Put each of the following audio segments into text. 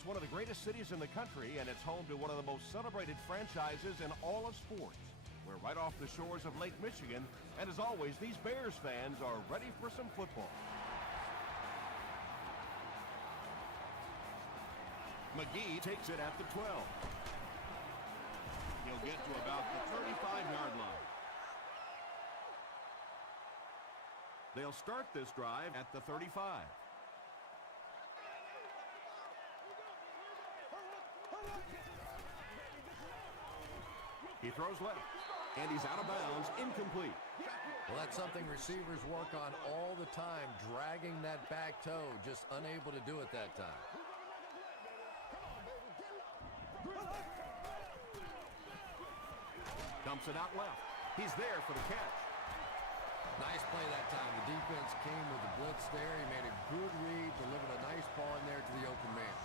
It's one of the greatest cities in the country, and it's home to one of the most celebrated franchises in all of sports. We're right off the shores of Lake Michigan, and as always, these Bears fans are ready for some football. McGee takes it at the 12. He'll get to about the 35-yard line. They'll start this drive at the 35. He throws left, and he's out of bounds, incomplete. Well, that's something receivers work on all the time, dragging that back toe, just unable to do it that time. Dumps it out left. He's there for the catch. Nice play that time. The defense came with the blitz there. He made a good read, delivered a nice ball in there to the open man.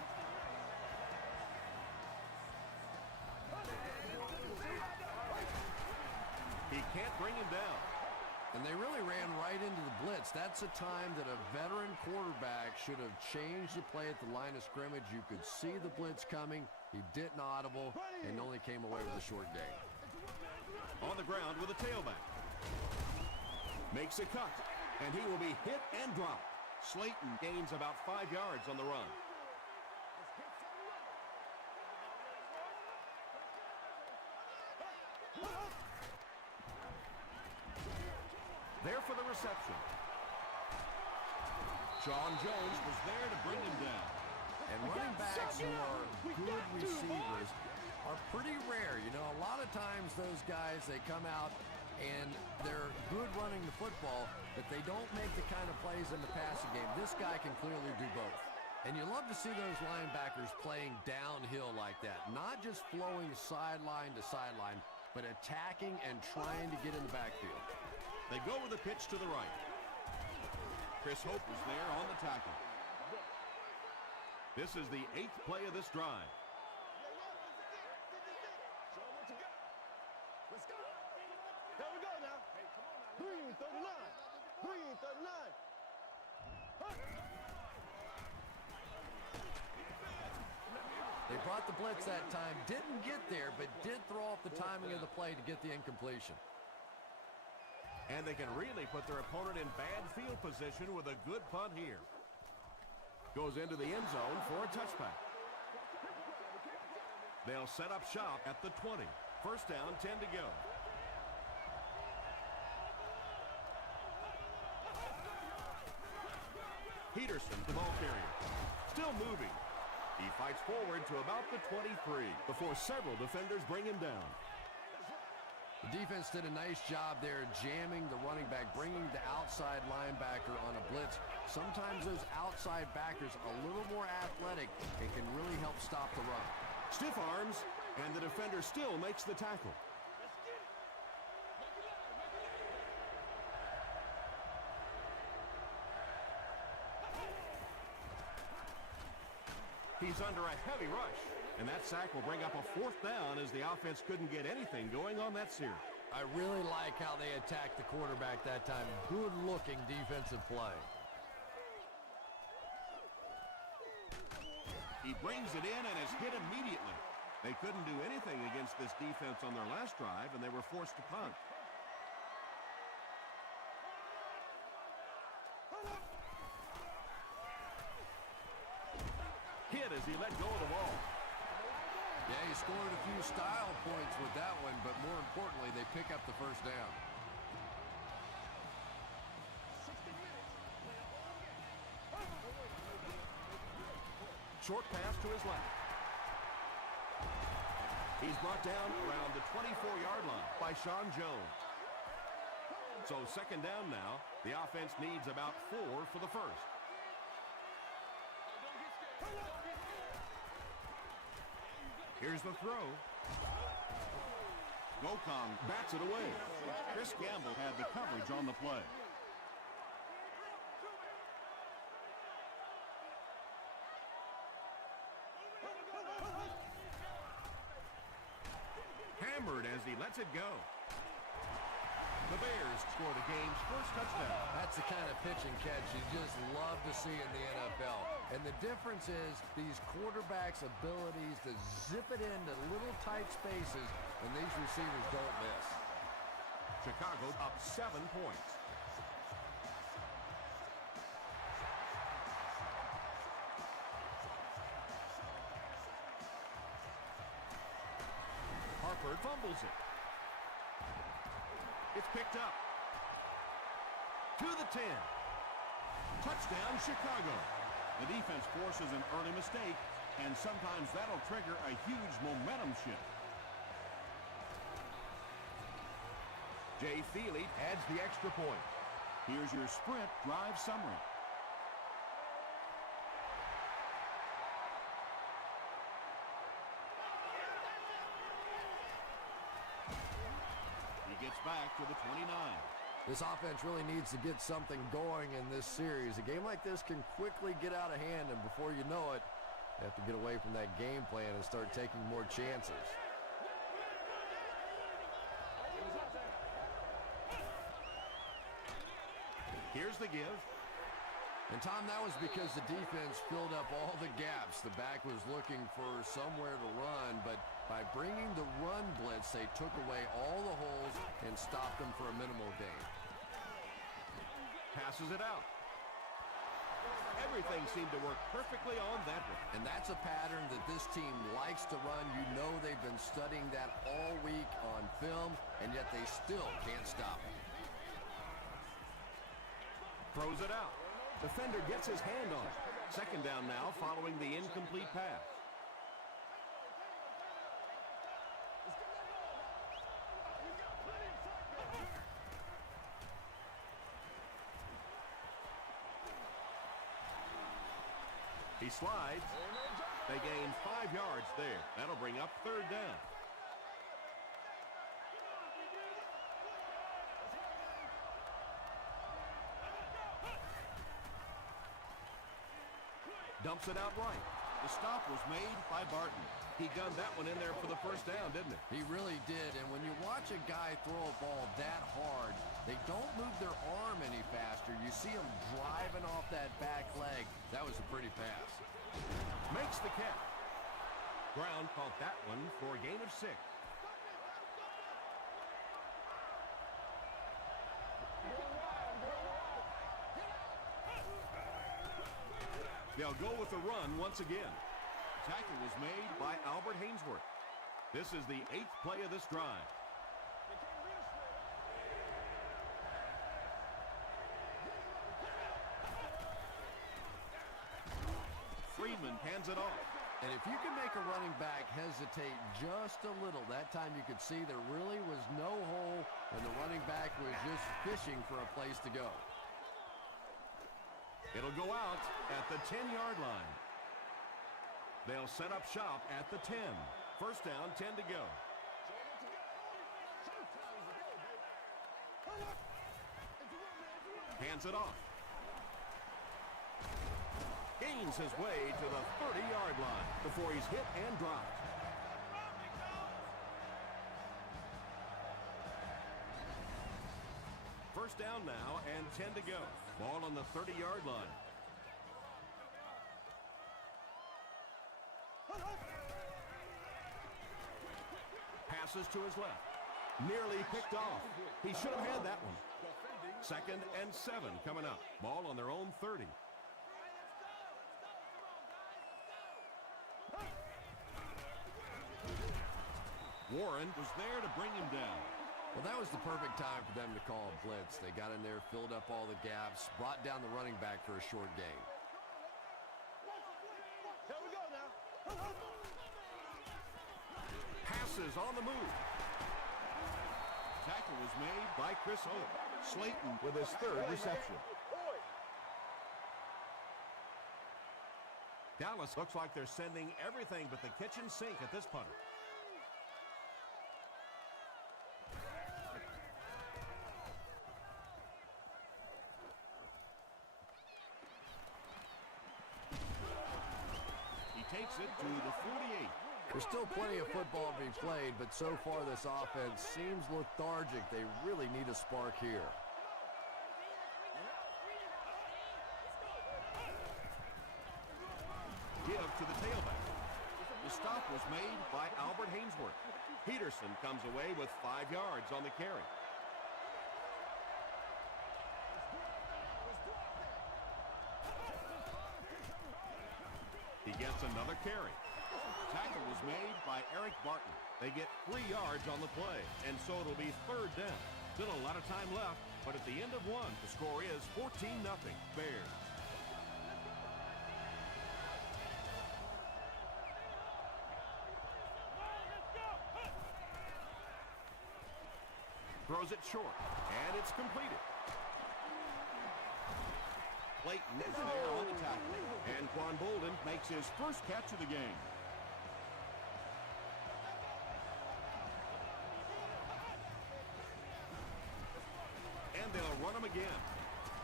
He can't bring him down. And they really ran right into the blitz. That's a time that a veteran quarterback should have changed the play at the line of scrimmage. You could see the blitz coming. He didn't audible and only came away with a short gain. On the ground with a tailback. Makes a cut, and he will be hit and dropped. Slayton gains about 5 yards on the run. There for the reception. Sean Jones was there to bring him down. And running backs who are good receivers are pretty rare. You know, a lot of times those guys, they come out and they're good running the football, but they don't make the kind of plays in the passing game. This guy can clearly do both. And you love to see those linebackers playing downhill like that, not just flowing sideline to sideline, but attacking and trying to get in the backfield. They go with a pitch to the right. Chris Hope was there on the tackle. This is the 8th play of this drive. Let's go. There we go now. Green 39. Green 39. They brought the blitz that time, didn't get there, but did throw off the timing of the play to get the incompletion. And they can really put their opponent in bad field position with a good punt here. Goes into the end zone for a touchback. They'll set up shop at the 20. First down, 10 to go. Peterson, the ball carrier, still moving. He fights forward to about the 23 before several defenders bring him down. The defense did a nice job there jamming the running back, bringing the outside linebacker on a blitz. Sometimes those outside backers a little more athletic and can really help stop the run. Stiff arms, and the defender still makes the tackle. He's under a heavy rush, and that sack will bring up a 4th down as the offense couldn't get anything going on that series. I really like how they attacked the quarterback that time. Good-looking defensive play. He brings it in and is hit immediately. They couldn't do anything against this defense on their last drive, and they were forced to punt. Hit as he let go of the ball. Yeah, he scored a few style points with that one, but more importantly, they pick up the first down. Short pass to his left. He's brought down around the 24-yard line by Sean Jones. So second down now. The offense needs about 4 for the first. Here's the throw. Gokong bats it away. Chris Gamble had the coverage on the play. Hammered as he lets it go. The Bears score the game's first touchdown. That's the kind of pitch and catch you just love to see in the NFL. And the difference is these quarterbacks' abilities to zip it into little tight spaces, and these receivers don't miss. Chicago up 7 points. Harper fumbles it. It's picked up. To the 10. Touchdown, Chicago. The defense forces an early mistake, and sometimes that'll trigger a huge momentum shift. Jay Feely adds the extra point. Here's your sprint drive summary. He gets back to the 29. This offense really needs to get something going in this series. A game like this can quickly get out of hand, and before you know it, you have to get away from that game plan and start taking more chances. Here's the give. And, Tom, that was because the defense filled up all the gaps. The back was looking for somewhere to run, but by bringing the run blitz, they took away all the holes and stopped them for a minimal gain. Passes it out. Everything seemed to work perfectly on that one. And that's a pattern that this team likes to run. You know they've been studying that all week on film, and yet they still can't stop it. Throws it out. Defender gets his hand on it. Second down now following the incomplete pass. He slides. They gain 5 yards there. That'll bring up third down. Dumps it out right. The stop was made by Barton. He gunned that one in there for the first down, didn't he? He really did. And when you watch a guy throw a ball that hard, they don't move their arm any faster. You see him driving off that back leg. That was a pretty pass. Makes the catch. Brown caught that one for a gain of 6. They'll go with the run once again. Tackle was made by Albert Hainsworth. This is the 8th play of this drive. Freeman hands it off. And if you can make a running back hesitate just a little, that time you could see there really was no hole, and the running back was just fishing for a place to go. It'll go out at the 10-yard line. They'll set up shop at the 10. First down, 10 to go. Hands it off. Gains his way to the 30-yard line before he's hit and dropped. First down now and 10 to go. Ball on the 30-yard line. Passes to his left. Nearly picked off. He should have had that one. Second and 7 coming up. Ball on their own 30. Warren was there to bring him down. Well, that was the perfect time for them to call a blitz. They got in there, filled up all the gaps, brought down the running back for a short gain. Here we go now. Passes on the move. Tackle was made by Chris Hope. Slayton with his 3rd reception. Dallas looks like they're sending everything but the kitchen sink at this punter. Takes it to the 48. There's still plenty of football to be played, but so far this offense seems lethargic. They really need a spark here. Give to the tailback. The stop was made by Albert Hainsworth. Peterson comes away with 5 yards on the carry. He gets another carry. Tackle was made by Eric Barton. They get 3 yards on the play, and so it'll be 3rd down. Still a lot of time left, but at the end of one, the score is 14-0 Bears. Throws it short, and it's completed. Clayton is there on the tackle, and Quan Bolden makes his first catch of the game. And they'll run him again.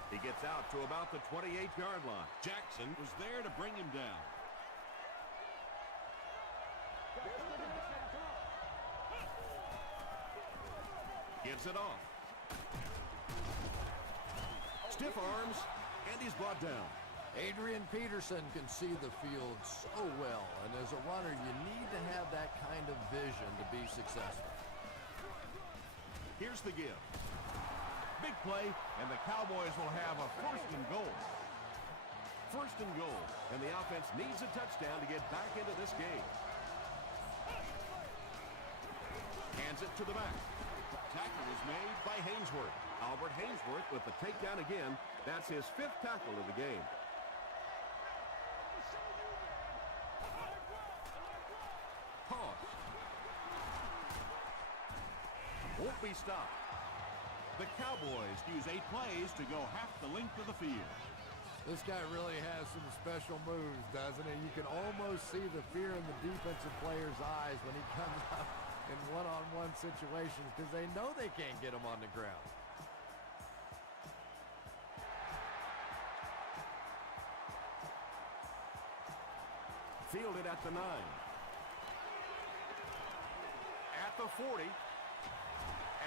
He gets out to about the 28-yard line. Jackson was there to bring him down. Gives it off. Stiff arms, and he's brought down. Adrian Peterson can see the field so well, and as a runner, you need to have that kind of vision to be successful. Here's the give. Big play, and the Cowboys will have a 1st and goal. 1st and goal, and the offense needs a touchdown to get back into this game. Hands it to the back. Tackle is made by Hainsworth. Albert Hainsworth with the takedown again. That's his 5th tackle of the game. Toss. Won't be stopped. The Cowboys use 8 plays to go half the length of the field. This guy really has some special moves, doesn't he? You can almost see the fear in the defensive player's eyes when he comes up in one-on-one situations because they know they can't get him on the ground. Fielded at the 9. At the 40.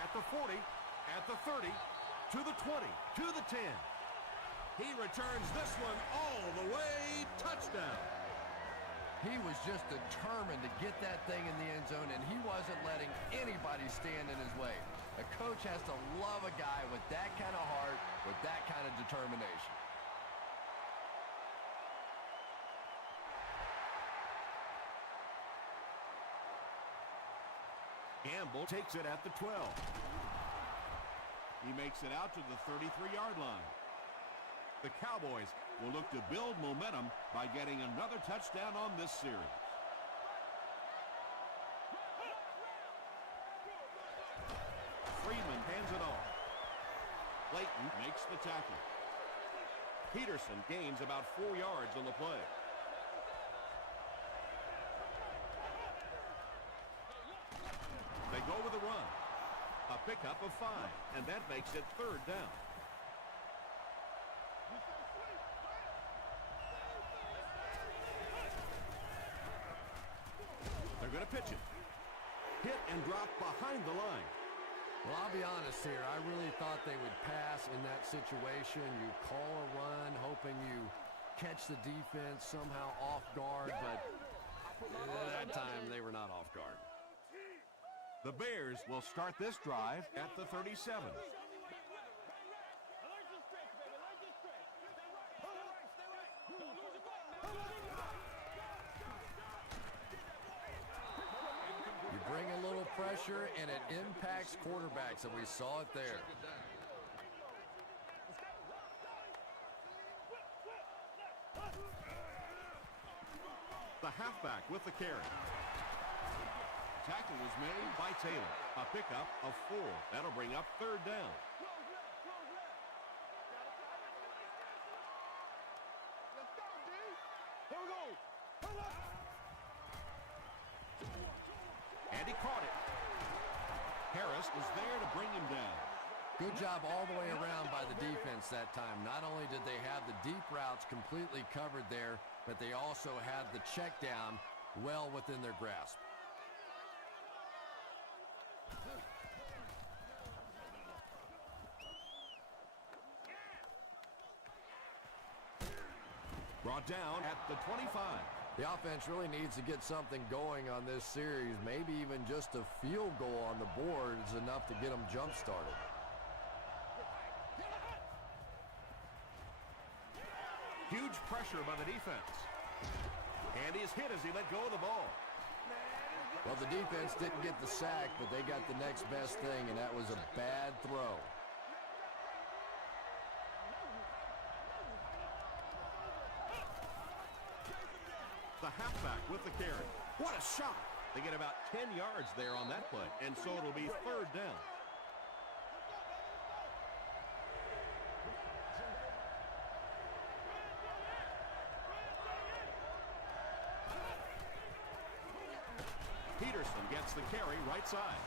At the 40. At the 30. To the 20. To the 10. He returns this one all the way. Touchdown. He was just determined to get that thing in the end zone, and he wasn't letting anybody stand in his way. A coach has to love a guy with that kind of heart, with that kind of determination. Gamble takes it at the 12. He makes it out to the 33-yard line. The Cowboys will look to build momentum by getting another touchdown on this series. Freeman hands it off. Clayton makes the tackle. Peterson gains about 4 yards on the play. They go with a run. A pickup of 5, and that makes it 3rd down. They're going to pitch it. Hit and drop behind the line. Well, I'll be honest here. I really thought they would pass in that situation. You call a run, hoping you catch the defense somehow off guard, but at that time they were not off guard. The Bears will start this drive at the 37. You bring a little pressure, and it impacts quarterbacks, and we saw it there. The halfback with the carry. Tackle was made by Taylor. A pickup of 4. That'll bring up 3rd down. And he caught it. Harris was there to bring him down. Good job all the way around by the defense that time. Not only did they have the deep routes completely covered there, but they also had the check down well within their grasp. Brought down at the 25. The offense really needs to get something going on this series. Maybe even just a field goal on the board is enough to get them jump-started. Huge pressure by the defense. And he is hit as he let go of the ball. Well, the defense didn't get the sack, but they got the next best thing, and that was a bad throw. The halfback with the carry. What a shot! They get about 10 yards there on that play, and so it'll be third down. Peterson gets the carry right side.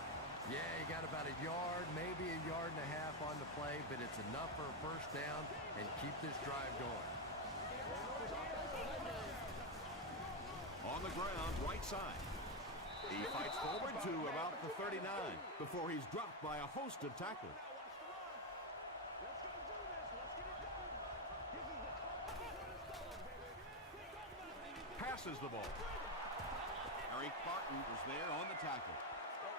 Yeah, he got about a yard, maybe a yard and a half on the play, but it's enough for a first down and keep this drive going. On the ground, right side. He fights forward to about the 39 before he's dropped by a host of tacklers. Passes the ball. Eric Barton was there on the tackle.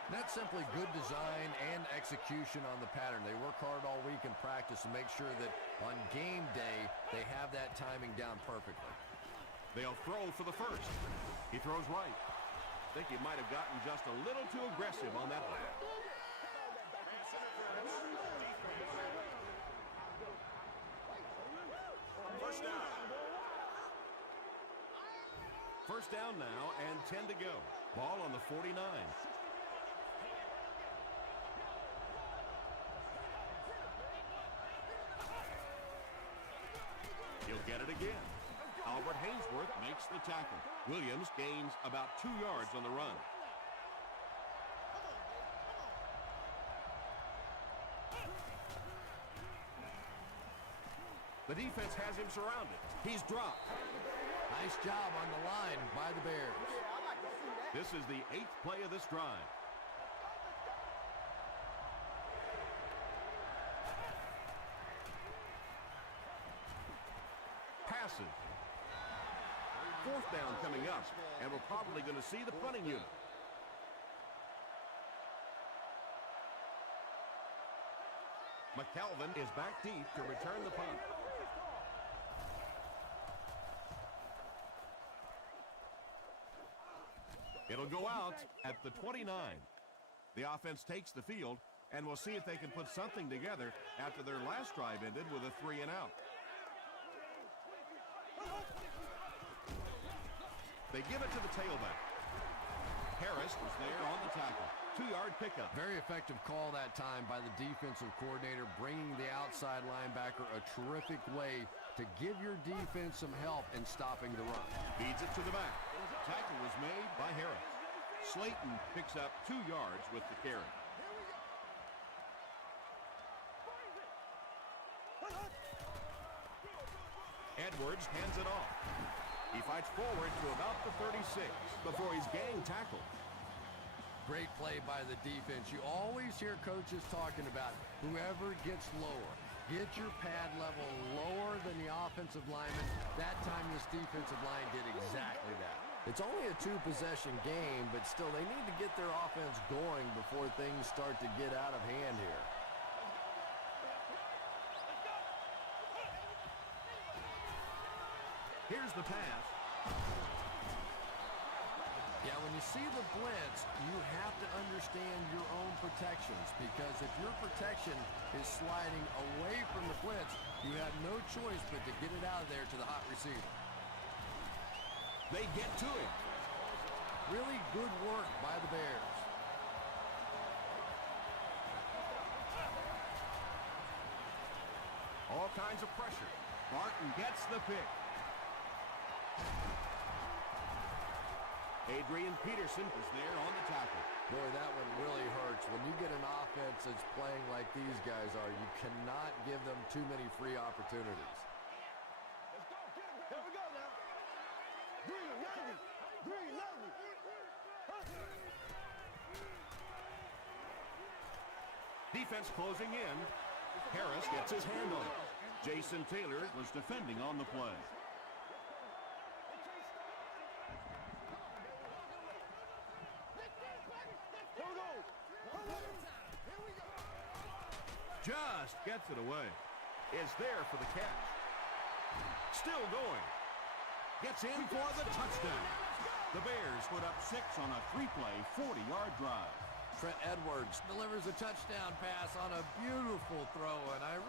That's simply good design and execution on the pattern. They work hard all week in practice to make sure that on game day they have that timing down perfectly. They'll throw for the first. He throws right. I think he might have gotten just a little too aggressive on that one. First down. First down now and 10 to go. Ball on the 49. He'll get it again. Albert Hainsworth makes the tackle. Williams gains about 2 yards on the run. The defense has him surrounded. He's dropped. Nice job on the line by the Bears. This is the 8th play of this drive. Passes. Fourth down coming up, and we're probably going to see the punting unit. McKelvin is back deep to return the punt. It'll go out at the 29. The offense takes the field, and we'll see if they can put something together after their last drive ended with a 3 and out. They give it to the tailback. Harris was there on the tackle. 2-yard pickup. Very effective call that time by the defensive coordinator, bringing the outside linebacker a terrific way to give your defense some help in stopping the run. Feeds it to the back. Tackle was made by Harris. Slayton picks up 2 yards with the carry. Edwards hands it off. He fights forward to about the 36 before he's gang tackled. Great play by the defense. You always hear coaches talking about whoever gets lower. Get your pad level lower than the offensive lineman. That time this defensive line did exactly that. It's only a 2-possession game, but still they need to get their offense going before things start to get out of hand here. Here's the pass. Yeah, when you see the blitz, you have to understand your own protections, because if your protection is sliding away from the blitz, you have no choice but to get it out of there to the hot receiver. They get to him. Really good work by the Bears. All kinds of pressure. Barton gets the pick. Adrian Peterson was there on the tackle. Boy, that one really hurts. When you get an offense that's playing like these guys are, you cannot give them too many free opportunities. Let's go. Get him. Here we go now. Green, Navy. Green Navy. Defense closing in. Harris gets his hand on it. Jason Taylor was defending on the play. Just gets it away. Is there for the catch. Still going. Gets in for the touchdown. The Bears put up 6 on a 3-play, 40-yard drive. Trent Edwards delivers a touchdown pass on a beautiful throw, and I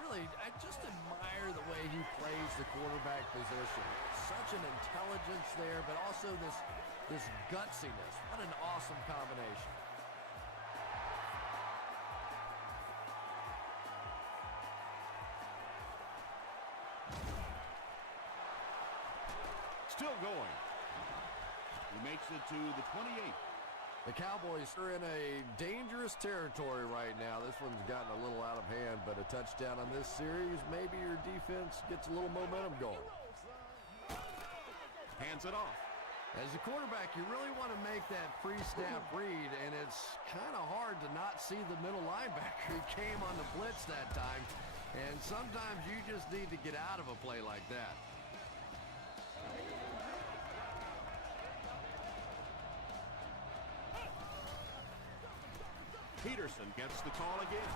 just admire the way he plays the quarterback position. Such an intelligence there, but also this gutsiness. What an awesome combination. Still going. He makes it to the 28. The Cowboys are in a dangerous territory right now. This one's gotten a little out of hand, but a touchdown on this series, maybe your defense gets a little momentum going. Hands it off. As a quarterback, you really want to make that pre-snap read, and it's kind of hard to not see the middle linebacker who came on the blitz that time. And sometimes you just need to get out of a play like that. Peterson gets the call again.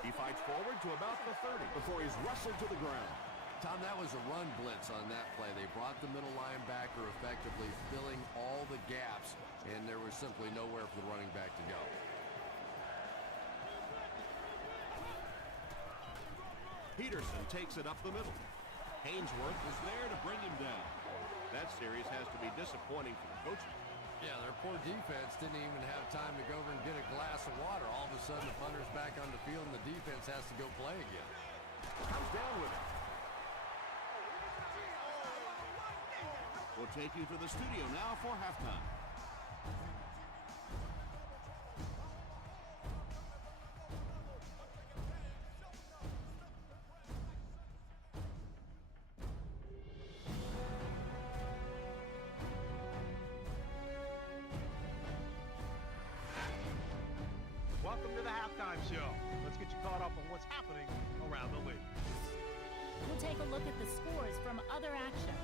He fights forward to about the 30 before he's wrestled to the ground. Tom, that was a run blitz on that play. They brought the middle linebacker effectively filling all the gaps, and there was simply nowhere for the running back to go. Peterson takes it up the middle. Hainsworth is there to bring him down. That series has to be disappointing for the coaches. Yeah, their poor defense didn't even have time to go over and get a glass of water. All of a sudden, the punter's back on the field, and the defense has to go play again. Comes down with it. We'll take you to the studio now for halftime. Welcome to the halftime show. Let's get you caught up on what's happening around the league. We'll take a look at the scores from other action.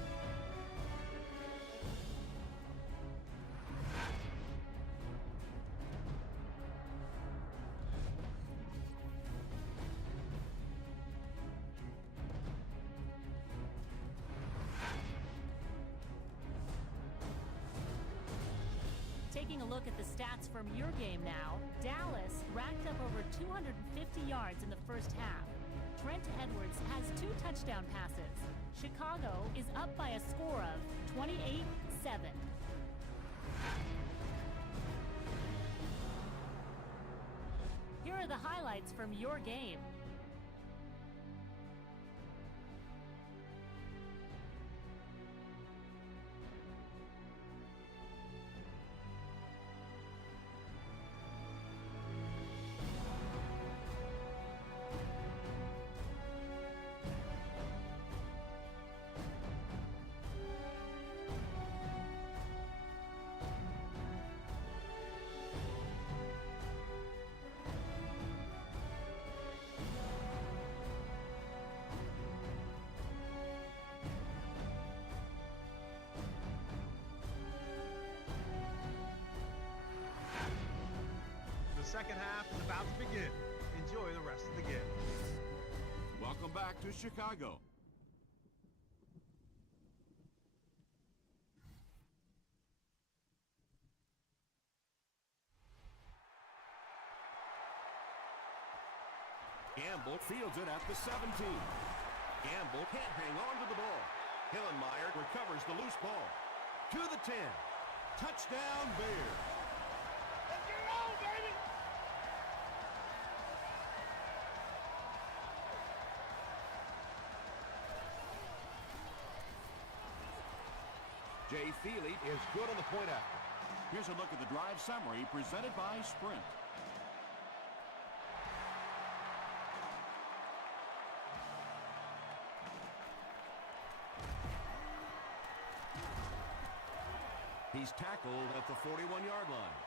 Taking a look at the stats from your game now, Dallas racked up over 250 yards in the first half. Trent Edwards has 2 touchdown passes. Chicago is up by a score of 28-7. Here are the highlights from your game. The second half is about to begin. Enjoy the rest of the game. Welcome back to Chicago. Gamble fields it at the 17. Gamble can't hang on to the ball. Hillenmeyer recovers the loose ball. To the 10. Touchdown, Bears. Let's get it on, baby! Jay Feely is good on the point after. Here's a look at the drive summary presented by Sprint. He's tackled at the 41-yard line.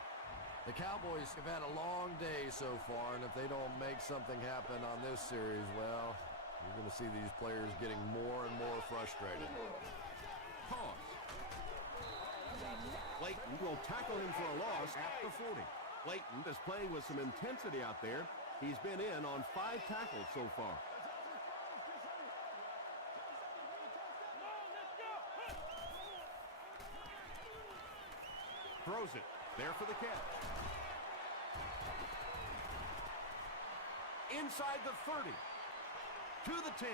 The Cowboys have had a long day so far, and if they don't make something happen on this series, well, you're going to see these players getting more and more frustrated. Toss. Clayton will tackle him for a loss at the 40. Clayton is playing with some intensity out there. He's been in on 5 tackles so far. Throws it. There for the catch. Inside the 30. To the 10.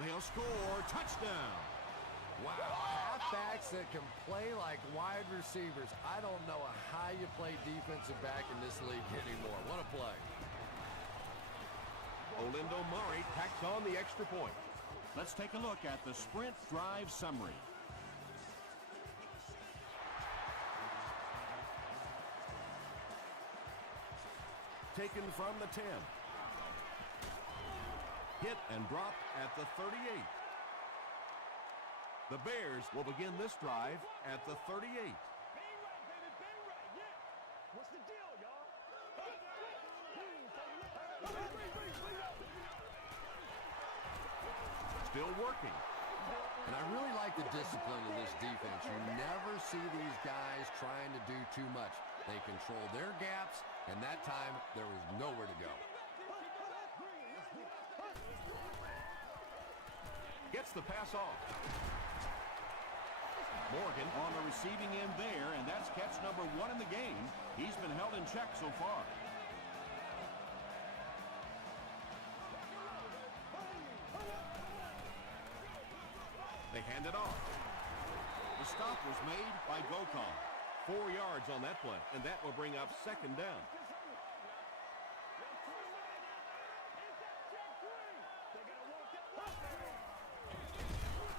They'll score. Touchdown. Wow, halfbacks that can play like wide receivers. I don't know how you play defensive back in this league anymore. What a play. Olindo Murray tacks on the extra point. Let's take a look at the sprint drive summary. Taken from the 10. Hit and dropped at the 38. The Bears will begin this drive at the 38. Bang right, baby, bang right, yeah. What's the deal, y'all? Still working. And I really like the discipline of this defense. You never see these guys trying to do too much. They control their gaps, and that time there was nowhere to go. Gets the pass off. Morgan on the receiving end there, and that's catch number 1 in the game. He's been held in check so far. They hand it off. The stop was made by Gokon. 4 yards on that play, and that will bring up second down.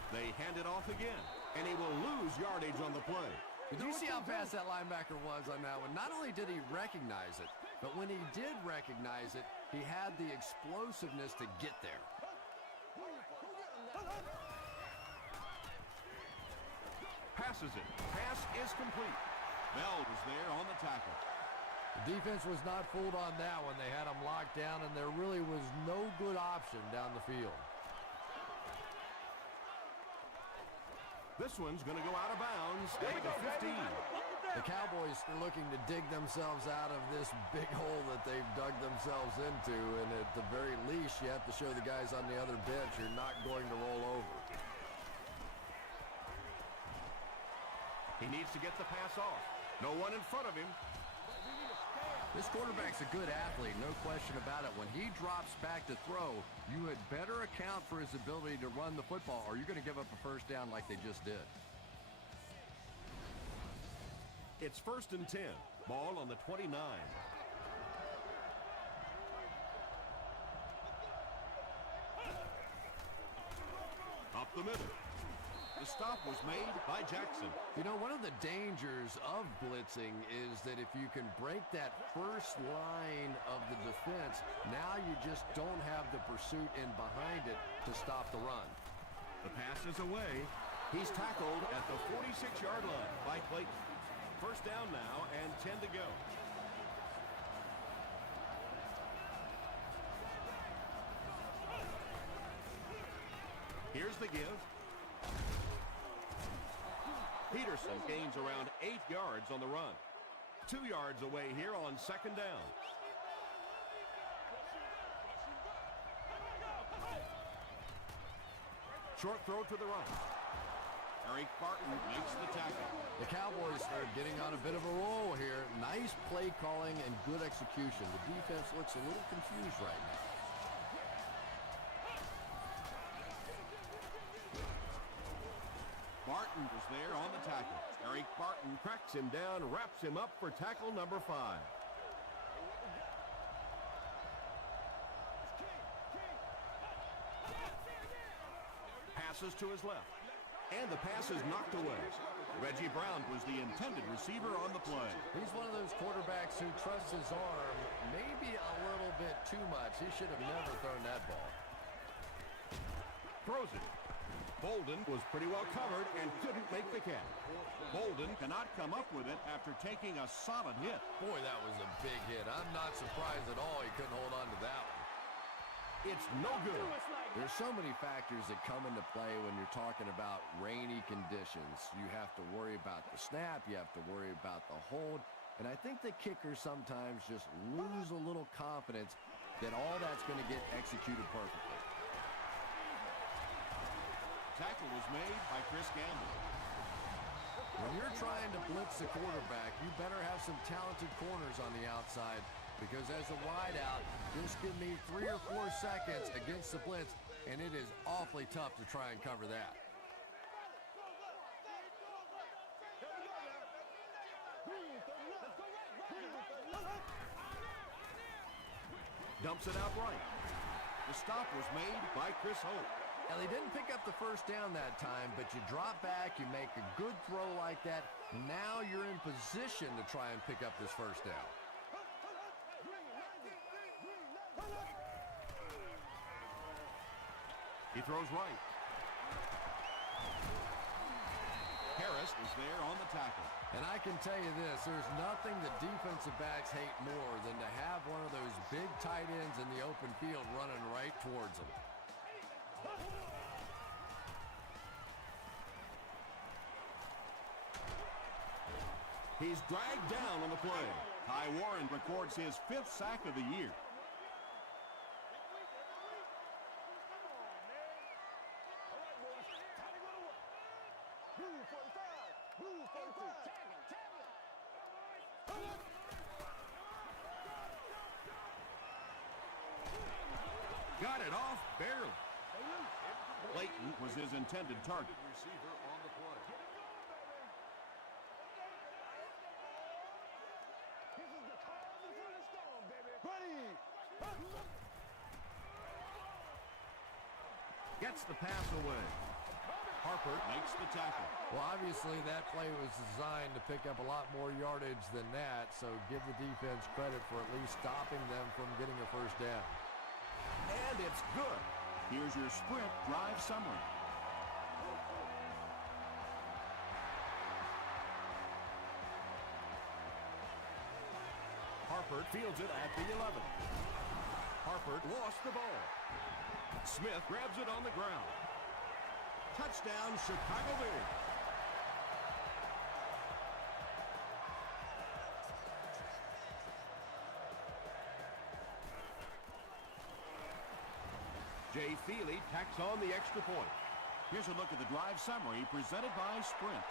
They hand it off again, and he will lose yardage on the play. Did you see how fast that linebacker was on that one? Not only did he recognize it, but when he did recognize it, he had the explosiveness to get there. Passes it. Pass is complete. Bell was there on the tackle. The defense was not fooled on that one. They had him locked down, and there really was no good option down the field. This one's going to go out of bounds at the 15. The Cowboys are looking to dig themselves out of this big hole that they've dug themselves into, and at the very least, you have to show the guys on the other bench you're not going to roll over. He needs to get the pass off. No one in front of him. This quarterback's a good athlete, no question about it. When he drops back to throw, you had better account for his ability to run the football, or you're going to give up a first down like they just did. It's 1st and 10. Ball on the 29. Up the middle. The stop was made by Jackson. You know, one of the dangers of blitzing is that if you can break that first line of the defense, now you just don't have the pursuit in behind it to stop the run. The pass is away. He's tackled at the 46-yard line by Clayton. First down now and 10 to go. Here's the give. Peterson gains around 8 yards on the run. 2 yards away here on second down. Short throw to the right. Eric Barton makes the tackle. The Cowboys are getting on a bit of a roll here. Nice play calling and good execution. The defense looks a little confused right now. Barton was there on the tackle. Eric Barton cracks him down, wraps him up for tackle number 5. Passes to his left. And the pass is knocked away. Reggie Brown was the intended receiver on the play. He's one of those quarterbacks who trusts his arm maybe a little bit too much. He should have never thrown that ball. Throws it. Bolden was pretty well covered and couldn't make the catch. Bolden cannot come up with it after taking a solid hit. Boy, that was a big hit. I'm not surprised at all he couldn't hold on to that one. It's no good. There's so many factors that come into play when you're talking about rainy conditions. You have to worry about the snap. You have to worry about the hold. And I think the kickers sometimes just lose a little confidence that all that's going to get executed perfectly. Tackle was made by Chris Gamble. When you're trying to blitz the quarterback, you better have some talented corners on the outside, because as a wideout, just give me 3 or 4 seconds against the blitz, and it is awfully tough to try and cover that. Dumps it out right. The stop was made by Chris Hope. Now, they didn't pick up the first down that time, but you drop back, you make a good throw like that. Now you're in position to try and pick up this first down. He throws right. Harris was there on the tackle. And I can tell you this, there's nothing that defensive backs hate more than to have one of those big tight ends in the open field running right towards them. He's dragged down on the play. Ty Warren records his 5th sack of the year. Got it off barely. Clayton was his intended target. Receiver on the play. Gets the pass away. Harper makes the tackle. Well, obviously that play was designed to pick up a lot more yardage than that, so give the defense credit for at least stopping them from getting a first down. And it's good. Here's your sprint drive summary. Harper fields it at the 11. Harper lost the ball. Smith grabs it on the ground. Touchdown, Chicago Bears. Jay Feely tacks on the extra point. Here's a look at the drive summary presented by Sprint.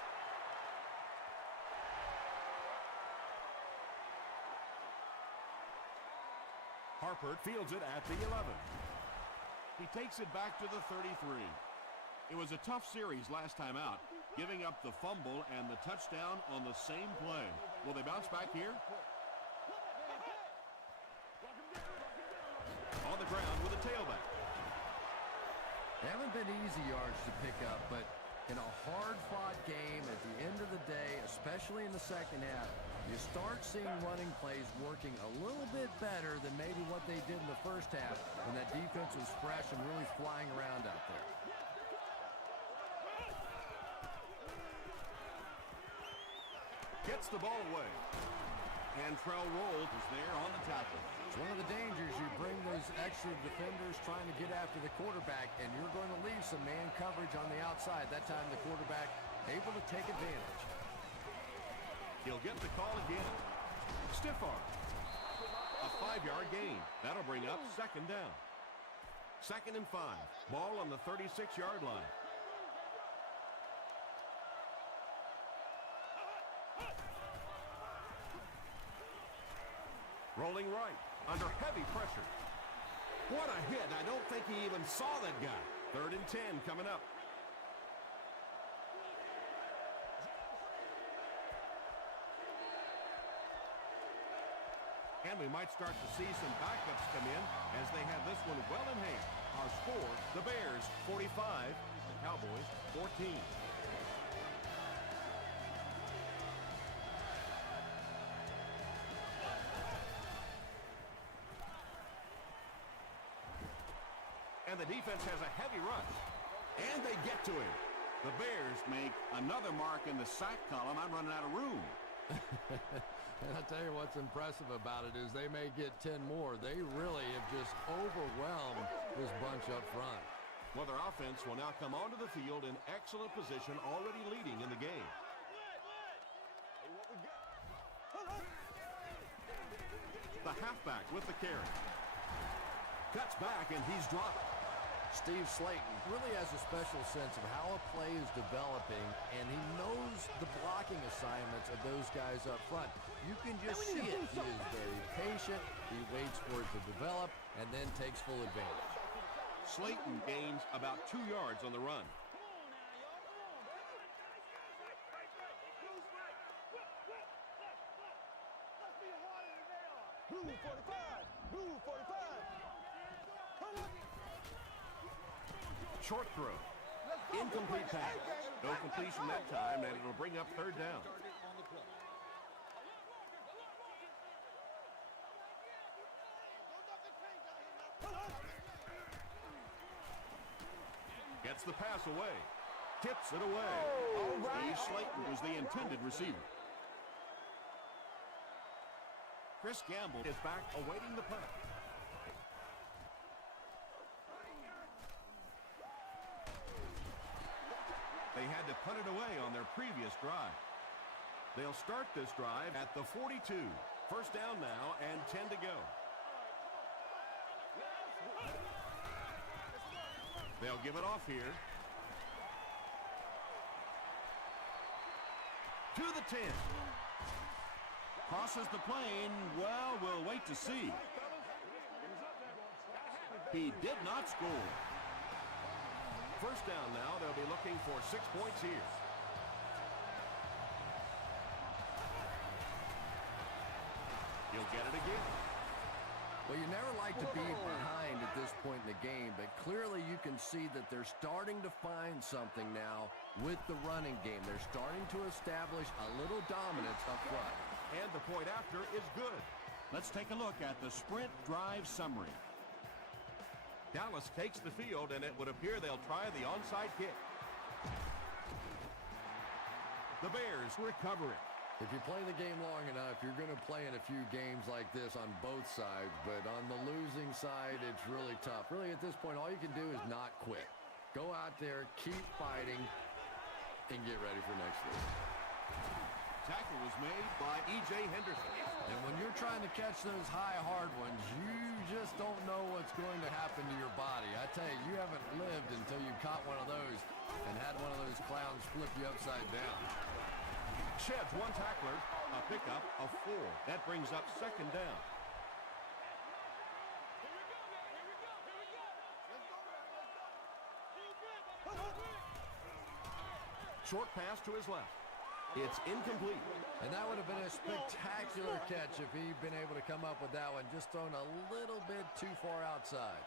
Harper fields it at the 11. He takes it back to the 33. It was a tough series last time out, giving up the fumble and the touchdown on the same play. Will they bounce back here? On the ground with a tailback. They haven't been easy yards to pick up, but in a hard-fought game at the end of the day, especially in the second half, you start seeing running plays working a little bit better than maybe what they did in the first half when that defense was fresh and really flying around out there. Gets the ball away. Cantrell Roll is there on the tackle. It's one of the dangers. You bring those extra defenders trying to get after the quarterback, and you're going to leave some man coverage on the outside. That time the quarterback able to take advantage. He'll get the call again. Stiff arm. A 5-yard gain. That'll bring up second down. 2nd and 5. Ball on the 36-yard line. Rolling right. Under heavy pressure. What a hit. I don't think he even saw that guy. 3rd and 10 coming up. And we might start to see some backups come in as they have this one well in hand. Our score, the Bears 45, the Cowboys 14. And the defense has a heavy rush. And they get to him. The Bears make another mark in the sack column. I'm running out of room. And I'll tell you what's impressive about it is they may get 10 more. They really have just overwhelmed this bunch up front. Well, their offense will now come onto the field in excellent position, already leading in the game. The halfback with the carry. Cuts back, and he's dropped. Steve Slayton really has a special sense of how a play is developing, and he knows the blocking assignments of those guys up front. You can just see it. He is very patient. He waits for it to develop and then takes full advantage. Slayton gains about 2 yards on the run. Blue 45. Blue 45. Short throw. Incomplete pass. No completion that time, and it'll bring up third down. Gets the pass away. Tips it away. Steve Slayton was the intended receiver. Chris Gamble is back awaiting the punt. They had to punt it away on their previous drive. They'll start this drive at the 42. First down now and 10 to go. They'll give it off here. To the 10. Crosses the plane. Well, we'll wait to see. He did not score. First down now. They'll be looking for 6 points here. He'll get it again. Well, you never like to be behind at this point in the game, but clearly you can see that they're starting to find something now with the running game. They're starting to establish a little dominance up front. And the point after is good. Let's take a look at the sprint drive summary. Dallas takes the field, and it would appear they'll try the onside kick. The Bears recover it. If you play the game long enough, you're going to play in a few games like this on both sides, but on the losing side, it's really tough. Really, at this point, all you can do is not quit. Go out there, keep fighting, and get ready for next week. Tackle was made by E.J. Henderson. And when you're trying to catch those high, hard ones, you just don't know what's going to happen to your body. I tell you, you haven't lived until you caught one of those and had one of those clowns flip you upside down. Sheds one tackler, a pickup of 4. That brings up second down. Short pass to his left. It's incomplete. And that would have been a spectacular catch if he'd been able to come up with that one, just thrown a little bit too far outside.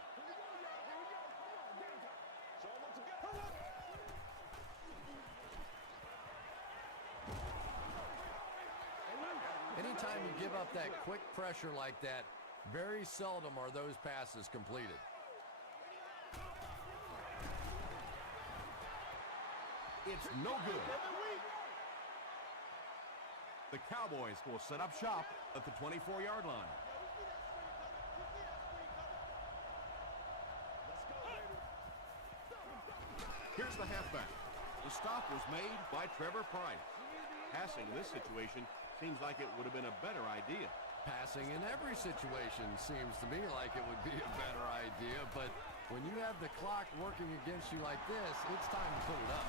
Anytime you give up that quick pressure like that, very seldom are those passes completed. It's no good. The Cowboys will set up shop at the 24-yard line. Here's the halfback. The stop was made by Trevor Price. Passing this situation seems like it would have been a better idea. Passing in every situation seems to me like it would be a better idea, but when you have the clock working against you like this, it's time to put it up.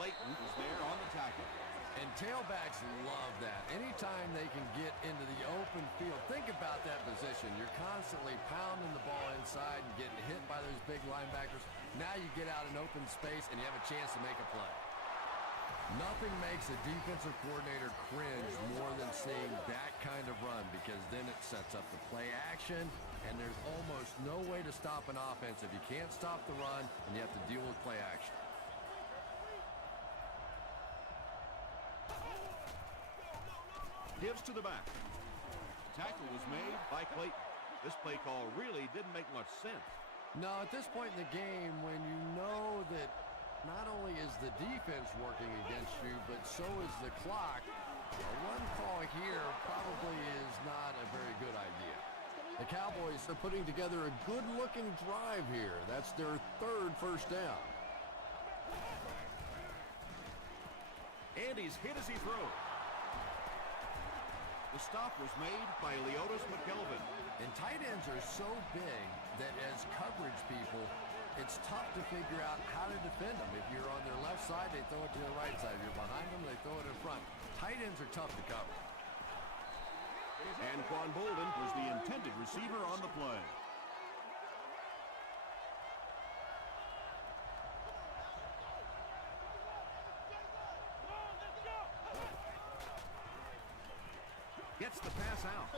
Clayton is there on the tackle. And tailbacks love that. Anytime they can get into the open field, think about that position. You're constantly pounding the ball inside and getting hit by those big linebackers. Now you get out in open space and you have a chance to make a play. Nothing makes a defensive coordinator cringe more than seeing that kind of run, because then it sets up the play action, and there's almost no way to stop an offense if you can't stop the run and you have to deal with play action. Gives to the back. Tackle was made by Clayton. This play call really didn't make much sense. No, at this point in the game, when you know that not only is the defense working against you, but so is the clock, a run call here probably is not a very good idea. The Cowboys are putting together a good-looking drive here. That's their third first down. And he's hit as he throws. The stop was made by Leotis McKelvin. And tight ends are so big that as coverage people, it's tough to figure out how to defend them. If you're on their left side, they throw it to the right side. If you're behind them, they throw it in front. Tight ends are tough to cover. And Quan Bolden was the intended receiver on the play. Gets the pass out.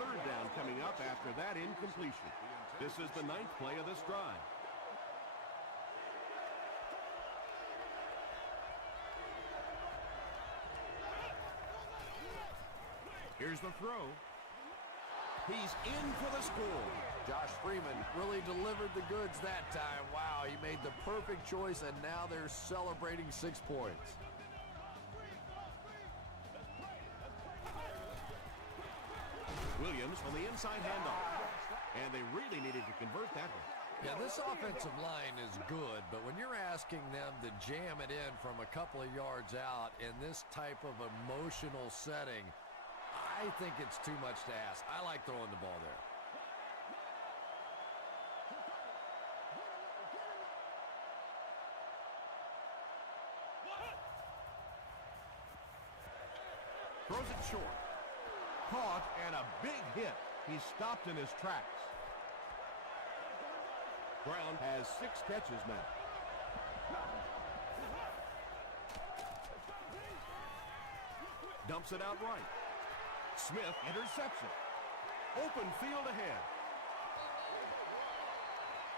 Third down coming up after that incompletion. This is the 9th play of this drive. Here's the throw. He's in for the score. Josh Freeman really delivered the goods that time. Wow, he made the perfect choice, and now they're celebrating 6 points. Williams on the inside handoff. And they really needed to convert that one. Yeah, this offensive line is good, but when you're asking them to jam it in from a couple of yards out in this type of emotional setting, I think it's too much to ask. I like throwing the ball there. Throws it short. Caught and a big hit. He's stopped in his tracks. Brown has 6 catches now. Dumps it out right. Smith interception. Open field ahead.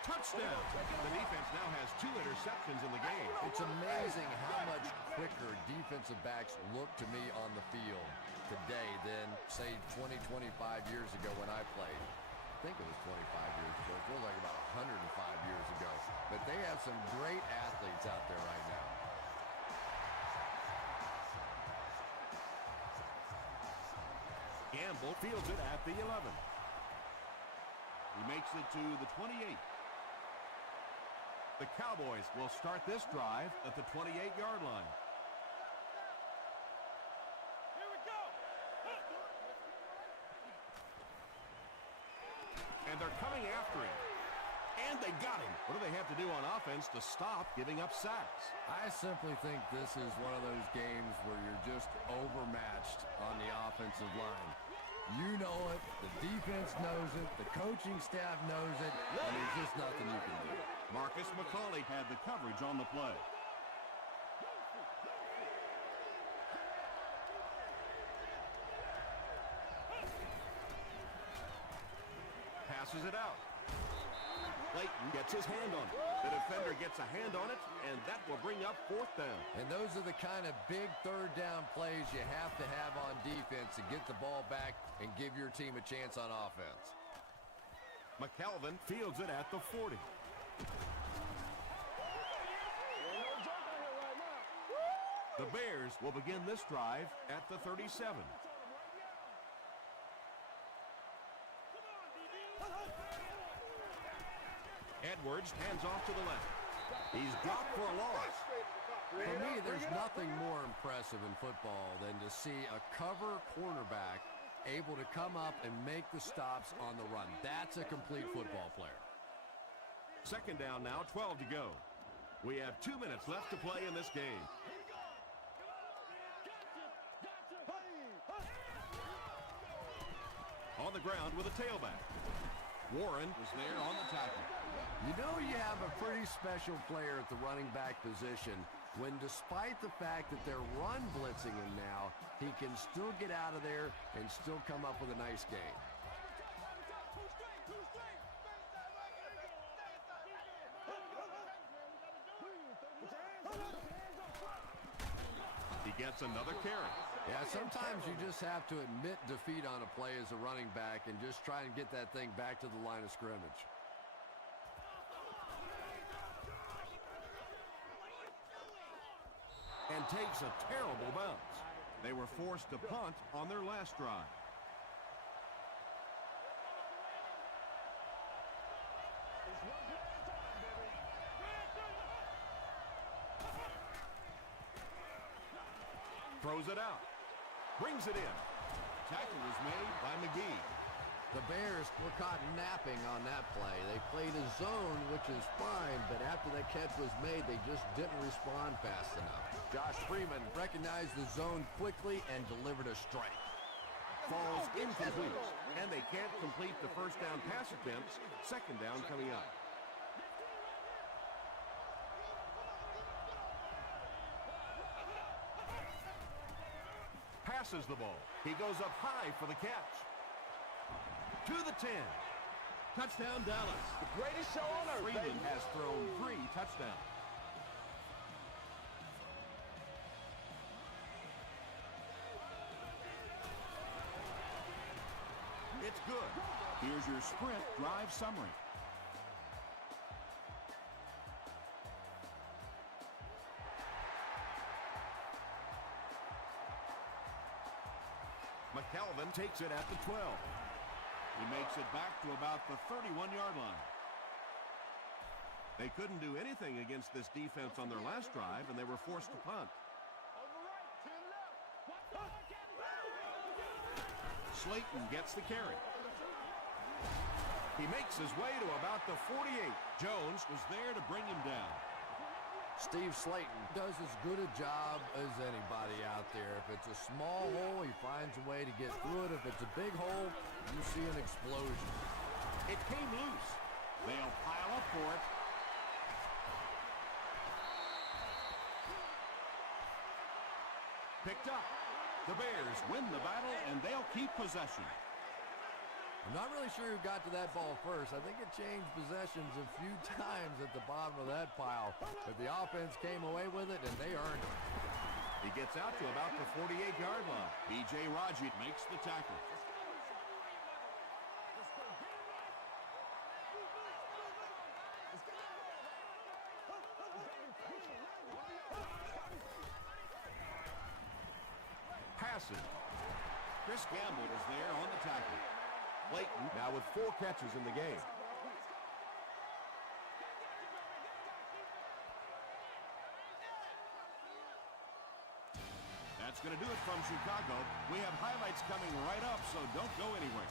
Touchdown. The defense now has 2 interceptions in the game. It's amazing how much quicker defensive backs look to me on the field today than, say, 20, 25 years ago when I played. I think it was 25 years ago. It feels like about 105 years ago. But they have some great athletes out there right now. Gamble fields it at the 11. He makes it to the 28. The Cowboys will start this drive at the 28-yard line. Here we go. And they're coming after him. And they got him. What do they have to do on offense to stop giving up sacks? I simply think this is one of those games where you're just overmatched on the offensive line. You know it, the defense knows it, the coaching staff knows it, and there's just nothing you can do. Marcus McCauley had the coverage on the play. Passes it out. Clayton gets his hand on it. The defender gets a hand on it, and that will bring up 4th down. And those are the kind of big third down plays you have to have on defense to get the ball back and give your team a chance on offense. McKelvin fields it at the 40. The Bears will begin this drive at the 37. Edwards hands off to the left. He's dropped for a loss. For me, there's nothing more impressive in football than to see a cover cornerback able to come up and make the stops on the run. That's a complete football player. Second down now, 12 to go. We have 2 minutes left to play in this game. On the ground with a tailback. Warren was there on the tackle. You know you have a pretty special player at the running back position when, despite the fact that they're run blitzing him now, he can still get out of there and still come up with a nice gain. He gets another carry. Yeah, sometimes you just have to admit defeat on a play as a running back and just try and get that thing back to the line of scrimmage. and takes a terrible bounce. They were forced to punt on their last drive. Throws it out. Brings it in. Tackle was made by McGee. The Bears were caught napping on that play. They played a zone, which is fine, but after that catch was made, they just didn't respond fast enough. Josh Freeman recognized the zone quickly and delivered a strike. Falls incomplete, and they can't complete the first down pass attempts. Second down coming up. Passes the ball. He goes up high for the catch. To the 10. Touchdown, Dallas. The greatest show on earth, Freeman baby. has thrown 3 touchdowns. It's good. Here's your sprint drive summary. McKelvin takes it at the 12. He makes it back to about the 31-yard line. They couldn't do anything against this defense on their last drive, and they were forced to punt. Slayton gets the carry. He makes his way to about the 48. Jones was there to bring him down. Steve Slayton does as good a job as anybody out there. If it's a small hole, he finds a way to get through it. If it's a big hole, you see an explosion. It came loose. They'll pile up for it. Picked up. The Bears win the battle, and they'll keep possession. I'm not really sure who got to that ball first. I think it changed possessions a few times at the bottom of that pile. But the offense came away with it, and they earned it. He gets out to about the 48-yard line. B.J. Raji makes the tackle. Passing. Chris Gamble was there on the tackle. Clayton now with 4 catches in the game. That's going to do it from Chicago. We have highlights coming right up, so don't go anywhere.